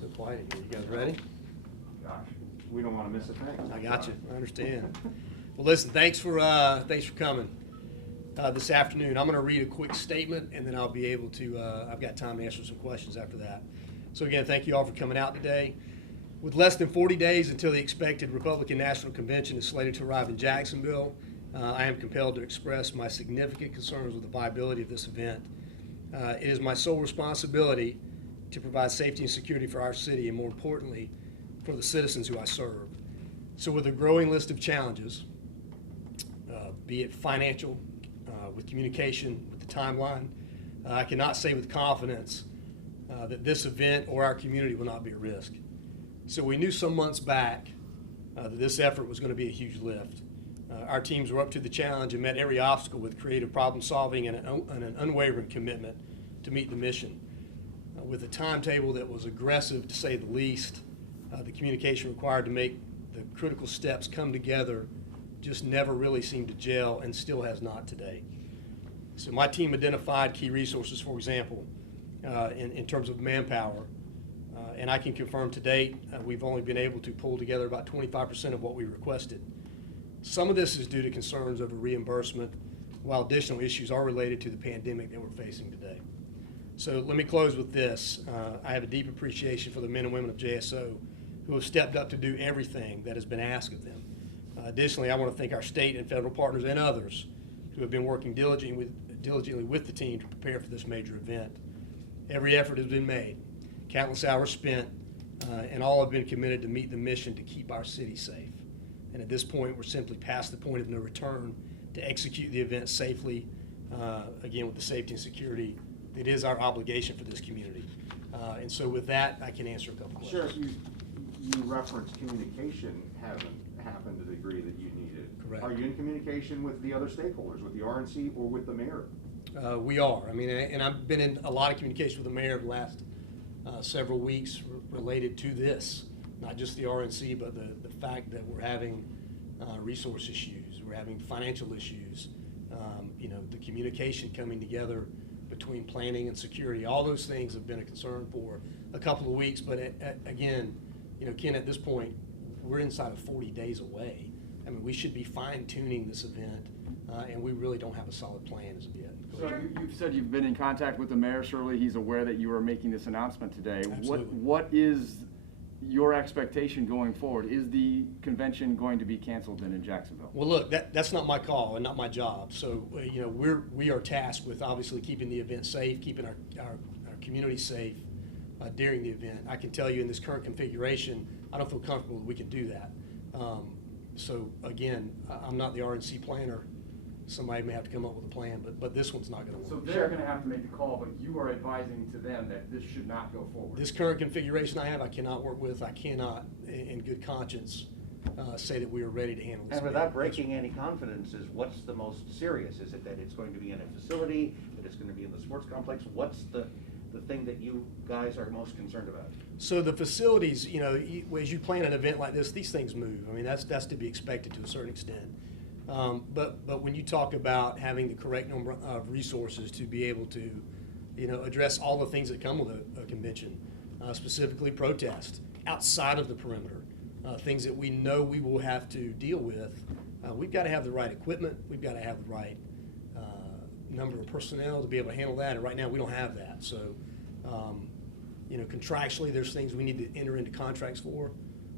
So quiet in here. You guys ready? Gosh, we don't want to miss a thing. I got you. I understand. Well, listen, thanks for coming this afternoon. I'm going to read a quick statement, and then I'll be able to, I've got time to answer some questions after that. So again, thank you all for coming out today. With less than 40 days until the expected Republican National Convention is slated to arrive in Jacksonville, I am compelled to express my significant concerns with the viability of this event. It is my sole responsibility to provide safety and security for our city, and more importantly, for the citizens who I serve. So with a growing list of challenges, be it financial, with communication, with the timeline, I cannot say with confidence that this event or our community will not be at risk. So we knew some months back that this effort was going to be a huge lift. Our teams were up to the challenge and met every obstacle with creative problem solving and an unwavering commitment to meet the mission. With a timetable that was aggressive, to say the least, the communication required to make the critical steps come together just never really seemed to gel, and still has not today. So my team identified key resources, for example, in terms of manpower, and I can confirm to date we've only been able to pull together about 25% of what we requested. Some of this is due to concerns over reimbursement, while additional issues are related to the pandemic that we're facing today. So let me close with this. I have a deep appreciation for the men and women of JSO who have stepped up to do everything that has been asked of them. Additionally, I want to thank our state and federal partners and others who have been working diligently with the team to prepare for this major event. Every effort has been made, countless hours spent, and all have been committed to meet the mission to keep our city safe. And at this point, we're simply past the point of no return to execute the event safely, again, with the safety and security that is our obligation for this community. And so with that, I can answer a couple questions. Sheriff, you referenced communication haven't happened to the degree that you needed. Correct. Are you in communication with the other stakeholders, with the RNC or with the mayor? We are. I mean, and I've been in a lot of communication with the mayor the last several weeks related to this, not just the RNC, but the fact that we're having resource issues, we're having financial issues, the communication coming together between planning and security. All those things have been a concern for a couple of weeks, but again, Ken, at this point, we're inside of 40 days away. I mean, we should be fine-tuning this event, and we really don't have a solid plan as of yet. So you've said you've been in contact with the mayor. Surely he's aware that you are making this announcement today. Absolutely. What is your expectation going forward? Is the convention going to be canceled then in Jacksonville? Well, look, that's not my call and not my job. So, we are tasked with obviously keeping the event safe, keeping our community safe during the event. I can tell you in this current configuration, I don't feel comfortable that we can do that. So again, I'm not the RNC planner. Somebody may have to come up with a plan, but this one's not going to work. So they're going to have to make the call, but you are advising to them that this should not go forward. This current configuration I have, I cannot work with. I cannot, in good conscience, say that we are ready to handle this. And without breaking any confidences, what's the most serious? Is it that it's going to be in a facility, that it's going to be in the sports complex? What's the thing that you guys are most concerned about? So the facilities, as you plan an event like this, these things move. I mean, that's to be expected to a certain extent. But when you talk about having the correct number of resources to be able to, address all the things that come with a convention, specifically protest outside of the perimeter, things that we know we will have to deal with, we've got to have the right equipment. We've got to have the right number of personnel to be able to handle that. And right now we don't have that. So, contractually, there's things we need to enter into contracts for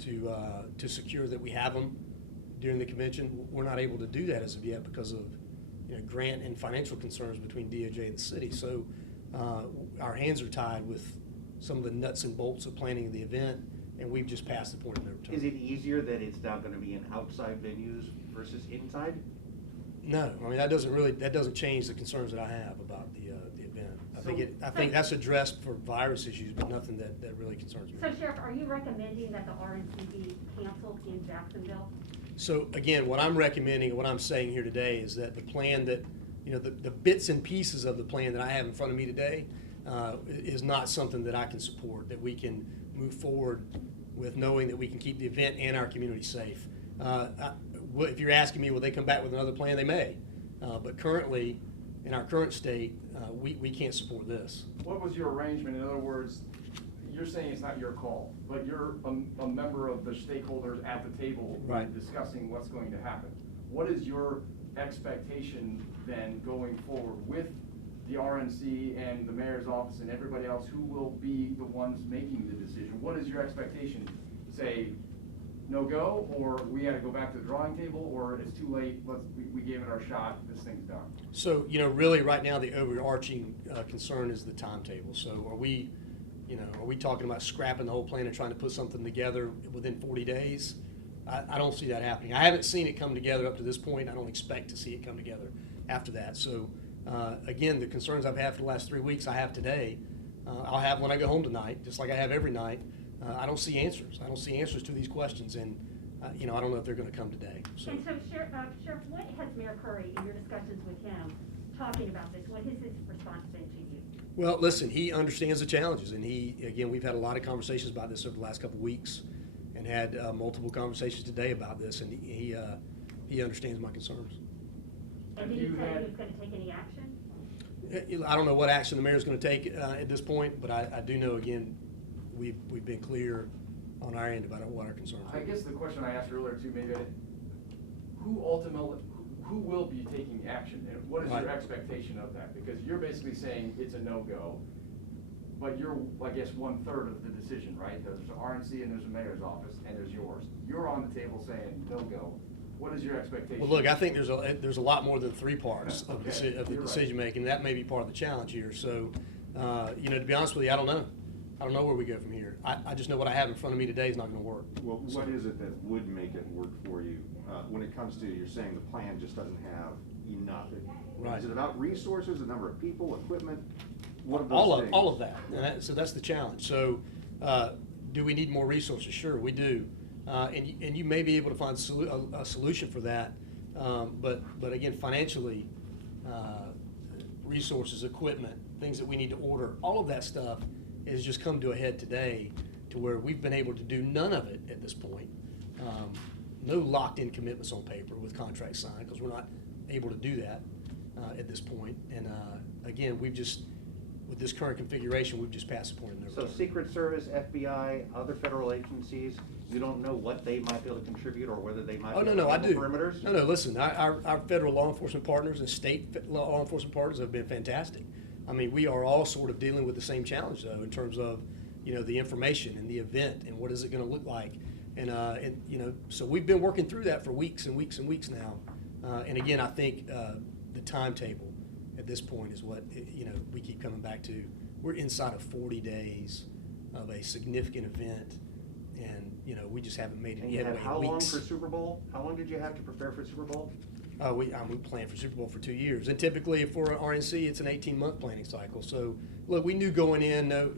to secure that we have them during the convention. We're not able to do that as of yet because of grant and financial concerns between DOJ and the city. So our hands are tied with some of the nuts and bolts of planning the event, and we've just passed the point of no return. Is it easier that it's now going to be in outside venues versus inside? No, I mean that doesn't change the concerns that I have about the event. I think that's addressed for virus issues, but nothing that really concerns me. So, Sheriff, are you recommending that the RNC be canceled in Jacksonville? So again, what I'm recommending, what I'm saying here today is that the plan that, the bits and pieces of the plan that I have in front of me today is not something that I can support, that we can move forward with knowing that we can keep the event and our community safe. If you're asking me, will they come back with another plan? They may. But currently, in our current state, we can't support this. What was your arrangement? In other words, you're saying it's not your call, but you're a member of the stakeholders at the table Right. discussing what's going to happen. What is your expectation then going forward with the RNC and the mayor's office and everybody else who will be the ones making the decision? What is your expectation? Say, no go, or we had to go back to the drawing table, or it's too late, we gave it our shot, this thing's done? So, really right now, the overarching concern is the timetable. So are we talking about scrapping the whole plan and trying to put something together within 40 days? I don't see that happening. I haven't seen it come together up to this point. I don't expect to see it come together after that. So, again, the concerns I've had for the last 3 weeks, I have today. I'll have when I go home tonight, just like I have every night. I don't see answers. I don't see answers to these questions, and I don't know if they're going to come today. So. And so, Sheriff, what has Mayor Curry, in your discussions with him, talking about this, what has his response been to you? Well, listen, he understands the challenges, and we've had a lot of conversations about this over the last couple of weeks, and had multiple conversations today about this, and he understands my concerns. And did he say he was going to take any action? I don't know what action the mayor's going to take at this point, but I do know, again, we've been clear on our end about what our concerns are. I guess the question I asked earlier too, maybe, who will be taking action, and what is Right. your expectation of that? Because you're basically saying it's a no-go, but you're, I guess, 1/3 of the decision, right? There's the RNC and there's the mayor's office, and there's yours. You're on the table saying no-go. What is your expectation? Well, look, I think there's a lot more than 3 parts of Okay, the you're right. decision making. That may be part of the challenge here. So, to be honest with you, I don't know. I don't know where we go from here. I just know what I have in front of me today is not going to work. Well, what is it that would make it work for you, when it comes to, you're saying the plan just doesn't have enough? Right. Is it about resources, the number of people, equipment? What of those All of things? that. So that's the challenge. So, do we need more resources? Sure, we do. And you may be able to find a solution for that. But again, financially, resources, equipment, things that we need to order, all of that stuff has just come to a head today, to where we've been able to do none of it at this point. No locked-in commitments on paper with contracts signed, because we're not able to do that at this point. And again, with this current configuration, we've just passed the point of no So return. Secret Service, FBI, other federal agencies, you don't know what they might be able to contribute or whether they might Oh, be no, able no, to I handle do. perimeters? No, listen, our federal law enforcement partners and state law enforcement partners have been fantastic. I mean, we are all sort of dealing with the same challenge, though, in terms of, the information and the event and what is it going to look like. And so we've been working through that for weeks and weeks and weeks now. And again, I think the timetable at this point is what, we keep coming back to. We're inside of 40 days of a significant event, and, we just haven't made it And you yet. had how long weeks. for Super Bowl? How long did you have to prepare for Super Bowl? We planned for Super Bowl for 2 years, and typically for an RNC, it's an 18-month planning cycle. So, look, we knew going in, no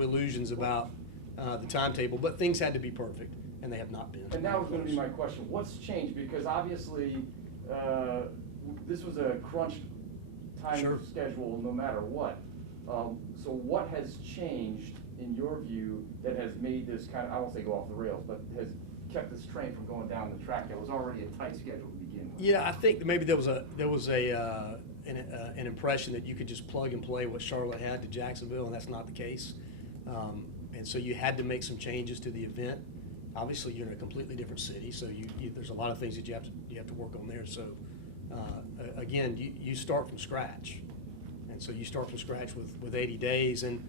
illusions about the timetable, but things had to be perfect, and they have not been. And that was gonna be my question, what's changed? Because obviously, this was a crunch time Sure. schedule no matter what. So what has changed in your view that has made this kind of, I won't say go off the rails, but has kept this train from going down the track that was already a tight schedule to begin with? Yeah, I think maybe there was an impression that you could just plug and play what Charlotte had to Jacksonville, and that's not the case. And so you had to make some changes to the event. Obviously, you're in a completely different city, so there's a lot of things that you have to work on there. So again, you start from scratch, and so you start from scratch with 80 days. And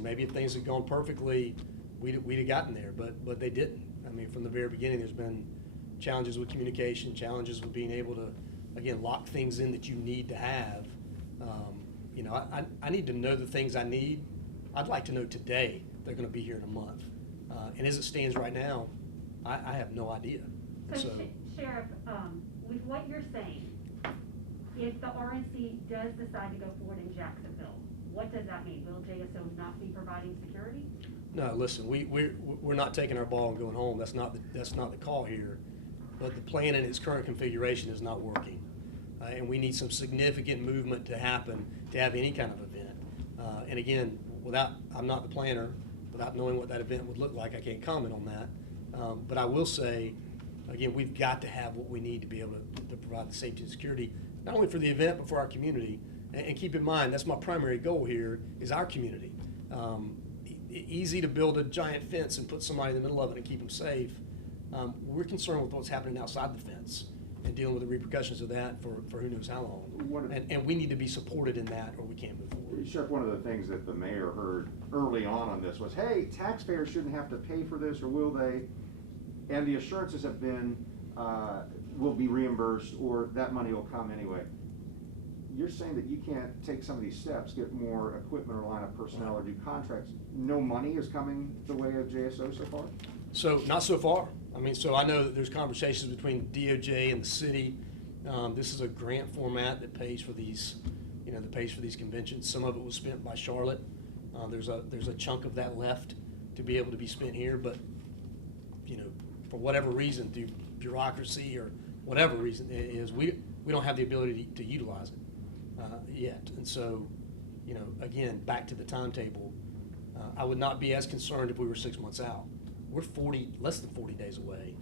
maybe if things had gone perfectly, we'd have gotten there, but they didn't. I mean, from the very beginning, there's been challenges with communication, challenges with being able to, again, lock things in that you need to have. I need to know the things I need. I'd like to know today they're going to be here in a month. And as it stands right now, I have no idea. And So, Sheriff, with what you're saying, if the RNC does decide to go forward in Jacksonville, what does that mean? Will JSO not be providing security? No, listen, we're not taking our ball and going home. That's not the call here. But the plan in its current configuration is not working. And we need some significant movement to happen to have any kind of event. And again, I'm not the planner, without knowing what that event would look like, I can't comment on that. But I will say, again, we've got to have what we need to be able to provide the safety and security, not only for the event, but for our community. And keep in mind, that's my primary goal here, is our community. easy to build a giant fence and put somebody in the middle of it and keep them safe. We're concerned with what's happening outside the fence and dealing with the repercussions of that for who knows how long. And we need to be supported in that, or we can't move forward. Sheriff, one of the things that the mayor heard early on this was, hey, taxpayers shouldn't have to pay for this, or will they? And the assurances have been, will be reimbursed, or that money will come anyway. You're saying that you can't take some of these steps, get more equipment or line of personnel or do contracts. No money is coming the way of JSO so far? So, not so far. I mean, so I know that there's conversations between DOJ and the city. This is a grant format that pays for these, that pays for these conventions. Some of it was spent by Charlotte. There's a chunk of that left to be able to be spent here, but, for whatever reason, through bureaucracy or whatever reason it is, we don't have the ability to utilize it yet. And so, again, back to the timetable, I would not be as concerned if we were 6 months out. We're less than 40 days away,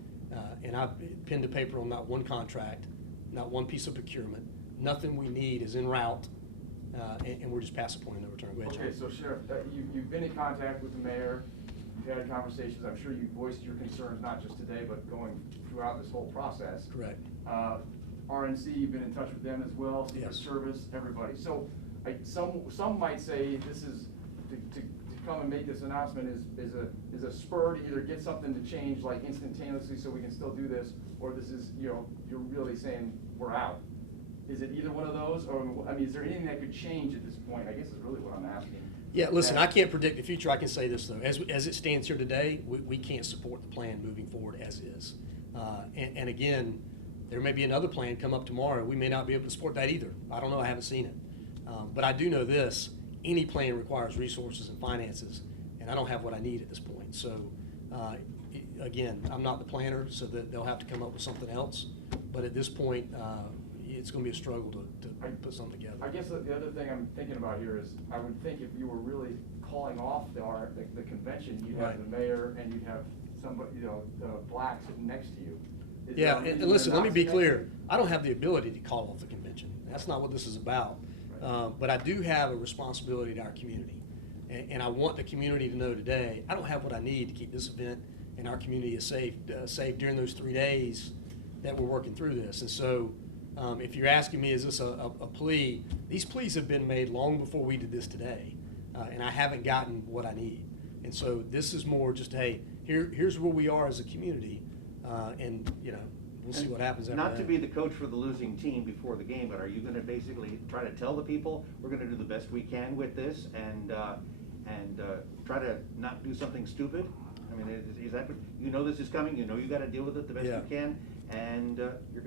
and I've pen to paper on not one contract, not one piece of procurement. Nothing we need is en route, and we're just past the point of no return. Go ahead, John. Okay, so Sheriff, you've been in contact with the mayor, you've had conversations, I'm sure you voiced your concerns, not just today, but going throughout this whole process. Correct. RNC, you've been in touch with them as well, Secret Yes. Service, everybody. So, some might say this is, to come and make this announcement is a spur to either get something to change like instantaneously so we can still do this, or this is, you're really saying we're out. Is it either one of those, or, is there anything that could change at this point? I guess is really what I'm asking. Yeah, listen, I can't predict the future. I can say this, though. As it stands here today, we can't support the plan moving forward as is. And again, there may be another plan come up tomorrow. We may not be able to support that either. I don't know. I haven't seen it. But I do know this. Any plan requires resources and finances, and I don't have what I need at this point. So, again, I'm not the planner, so that they'll have to come up with something else. But at this point, it's going to be a struggle to put something together. I guess the other thing I'm thinking about here is, I would think if you were really calling off the convention, you'd have Right. the mayor and you'd have somebody, the black sitting next to you. Is Yeah, there a reason and listen, to let me not be suggest clear. it? I don't have the ability to call off the convention. That's not what this is about. But I do have a responsibility to our community. And I want the community to know today, I don't have what I need to keep this event and our community is safe during those 3 days that we're working through this. And so, if you're asking me, is this a plea? These pleas have been made long before we did this today. And I haven't gotten what I need. And so this is more just, hey, here's where we are as a community. And, we'll see what happens after that. Not to be the coach for the losing team before the game, but are you gonna basically try to tell the people, we're gonna do the best we can with this and try to not do something stupid? I mean, is that, this is coming, you gotta deal with it the best Yeah. you can, and you're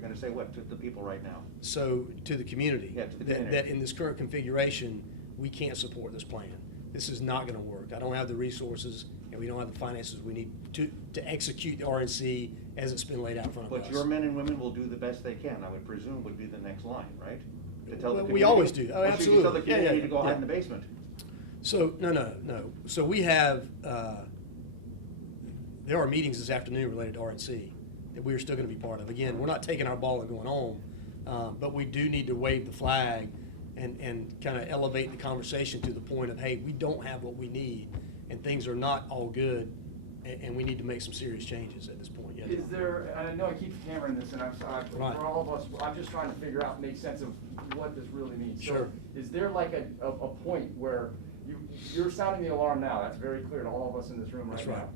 gonna say what to the people right now? So, to the community. Yeah, to the community. That in this current configuration, we can't support this plan. This is not gonna work. I don't have the resources, and we don't have the finances we need to execute the RNC as it's been laid out in front of us. But your men and women will do the best they can, I would presume would be the next line, right? To tell the Well, we community- always do. Oh, Or should you absolutely. tell the Yeah, community yeah, to go yeah. hide in the basement? So, no. So we have, there are meetings this afternoon related to RNC that we are still gonna be part of. Again, we're not taking our ball and going home, but we do need to wave the flag and kind of elevate the conversation to the point of, hey, we don't have what we need, and things are not all good, and we need to make some serious changes at this point. Yeah, Is John. there, and I know I keep hammering this, and I'm sorry, Right. for all of us, I'm just trying to figure out, make sense of what this really means. Sure. So, is there like a point where you're sounding the alarm now, that's very clear to all of us in this room right That's now. right.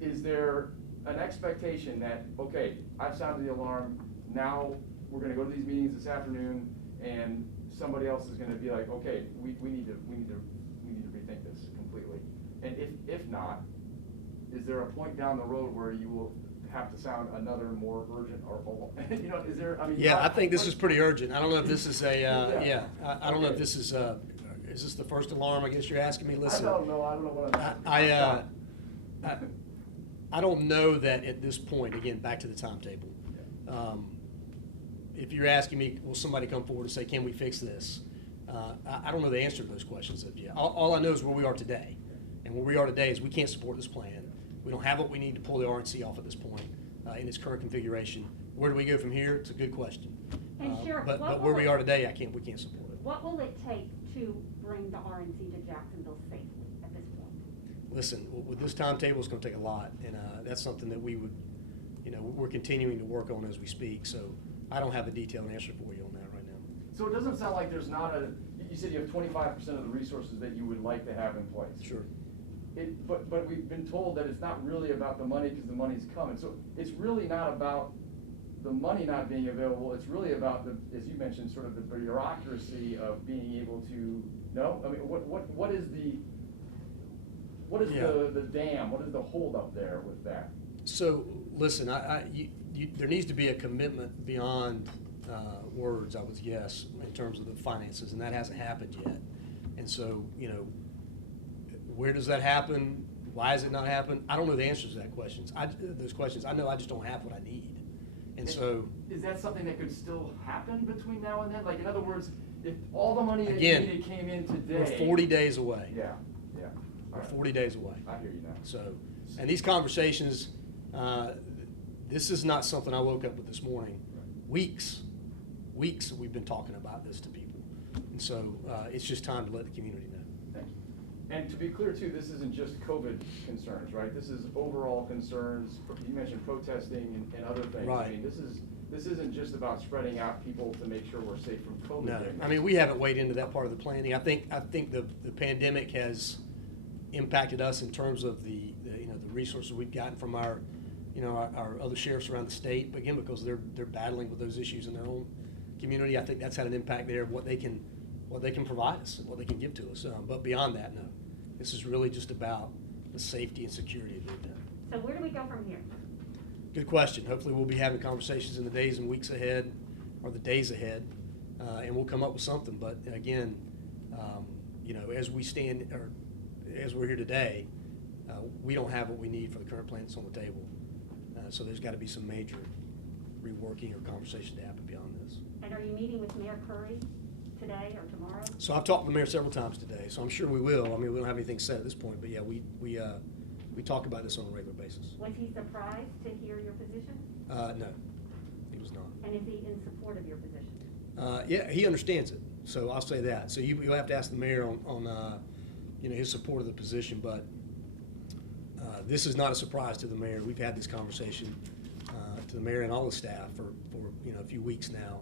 Is there an expectation that, okay, I've sounded the alarm, now we're gonna go to these meetings this afternoon, and somebody else is gonna be like, okay, we need to rethink this completely? And if not, is there a point down the road where you will have to sound another more urgent or, is there, Yeah, I think this is pretty urgent. I don't know if this is a, Yeah. I don't know if this is this the first alarm, I guess you're asking me? Listen. I don't know what I'm asking. I don't know that at this point, again, back to the timetable. If you're asking me, will somebody come forward and say, can we fix this? I don't know the answer to those questions yet. All I know is where we are today. And where we are today is we can't support this plan. We don't have what we need to pull the RNC off at this point in its current configuration. Where do we go from here? It's a good question. And Sheriff, But what where will we are today, we can't support it. What will it take to bring the RNC to Jacksonville safely at this listen, with this timetable, it's gonna take a lot, and that's something that we would, we're continuing to work on as we speak, so I don't have a detailed answer for you on that right now. So it doesn't sound like there's not you said you have 25% of the resources that you would like to have in place. Sure. But we've been told that it's not really about the money because the money's coming. So it's really not about the money not being available. It's really about as you mentioned, sort of the bureaucracy of being able to know. I mean, what is the dam? What is the holdup there with that? So, listen, there needs to be a commitment beyond words, I would guess, in terms of the finances, and that hasn't happened yet. And so, where does that happen? Why has it not happened? I don't know the answers to those questions. I know I just don't have what I need. And so, is that something that could still happen between now and then? Like, in other words, if all the money that again, you needed came in today. we're 40 days away. Yeah. We're 40 days away. I hear you now. So, and these conversations, this is not something I woke up with this morning. Weeks we've been talking about this to people. And so it's just time to let the community know. Thank you. And to be clear too, this isn't just COVID concerns, right? This is overall concerns. You mentioned protesting and other things. Right. I mean, this isn't just about spreading out people to make sure we're safe from COVID. No, I mean, we haven't weighed into that part of the planning. I think the pandemic has impacted us in terms of the resources we've gotten from our other sheriffs around the state. But again, because they're battling with those issues in their own community, I think that's had an impact there of what they can provide us and what they can give to us. But beyond that, no. This is really just about the safety and security of the event. So where do we go from here? Good question. Hopefully we'll be having conversations in the days and weeks ahead, or the days ahead, and we'll come up with something. But again, as we stand, or as we're here today, we don't have what we need for the current plan that's on the table. So there's got to be some major reworking or conversation to happen beyond this. And are you meeting with Mayor Curry today or tomorrow? So I've talked to the mayor several times today, so I'm sure we will. I mean, we don't have anything set at this point, but yeah, we talk about this on a regular basis. Was he surprised to hear your position? No, he was not. And is he in support of your position? Yeah, he understands it, so I'll say that. So you'll have to ask the mayor on his support of the position, but this is not a surprise to the mayor. We've had this conversation to the mayor and all the staff for a few weeks now,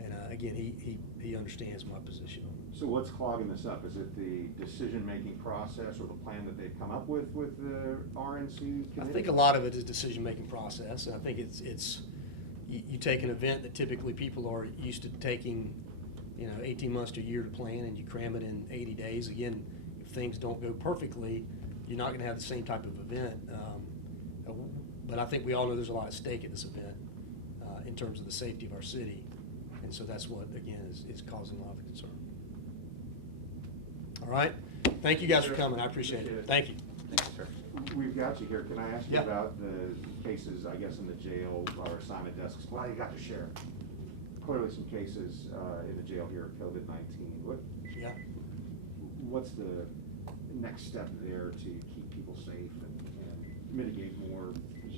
and again, he understands my position on it. So what's clogging this up? Is it the decision-making process or the plan that they've come up with the RNC committee? I think a lot of it is decision-making process, and I think it's you take an event that typically people are used to taking 18 months to a year to plan, and you cram it in 80 days. Again, if things don't go perfectly, you're not going to have the same type of event. But I think we all know there's a lot at stake at this event in terms of the safety of our city. And so that's what, again, is causing a lot of the concern. All right. Thank you guys for coming. I appreciate it. Thank you. Thank you, sir. We've got you here. Can I ask you Yeah. about the cases, I guess, in the jail or assignment desks? Well, you got the sheriff. Clearly some cases in the jail here of COVID-19. Yeah. What's the next step there to keep people safe and mitigate more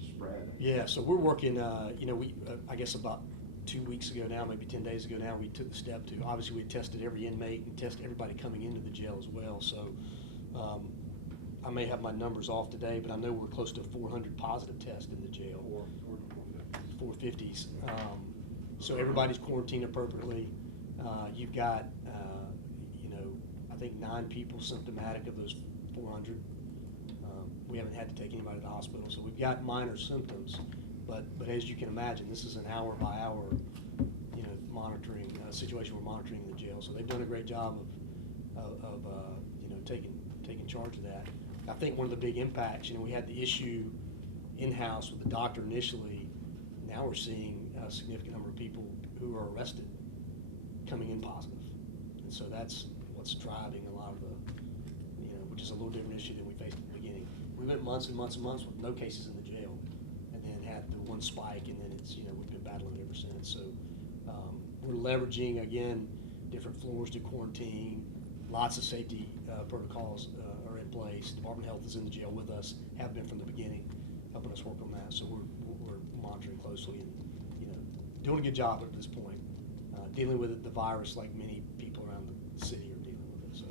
spread? Yeah, so we're working, I guess about 2 weeks ago now, maybe 10 days ago now, we took the step to, obviously we tested every inmate and tested everybody coming into the jail as well. So I may have my numbers off today, but I know we're close to 400 positive tests in the jail. 450s. So everybody's quarantined appropriately. You've got, I think 9 people symptomatic of those 400. We haven't had to take anybody to the hospital, so we've got minor symptoms. But as you can imagine, this is an hour by hour, monitoring situation we're monitoring in the jail. So they've done a great job of taking charge of that. I think one of the big impacts, we had the issue in-house with the doctor initially. Now we're seeing a significant number of people who are arrested coming in positive, and so that's what's driving a lot of the, which is a little different issue than we faced at the beginning. We went months and months and months with no cases in the jail, and then had the one spike, and then it's, we've been battling it ever since. So we're leveraging, again, different floors to quarantine. Lots of safety protocols are in place. Department of Health is in the jail with us, have been from the beginning, helping us work on that. So we're monitoring closely and, doing a good job at this point, dealing with the virus like many people around the city are dealing with it. So,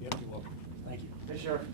yep, you're welcome. Thank you. Hey, Sheriff.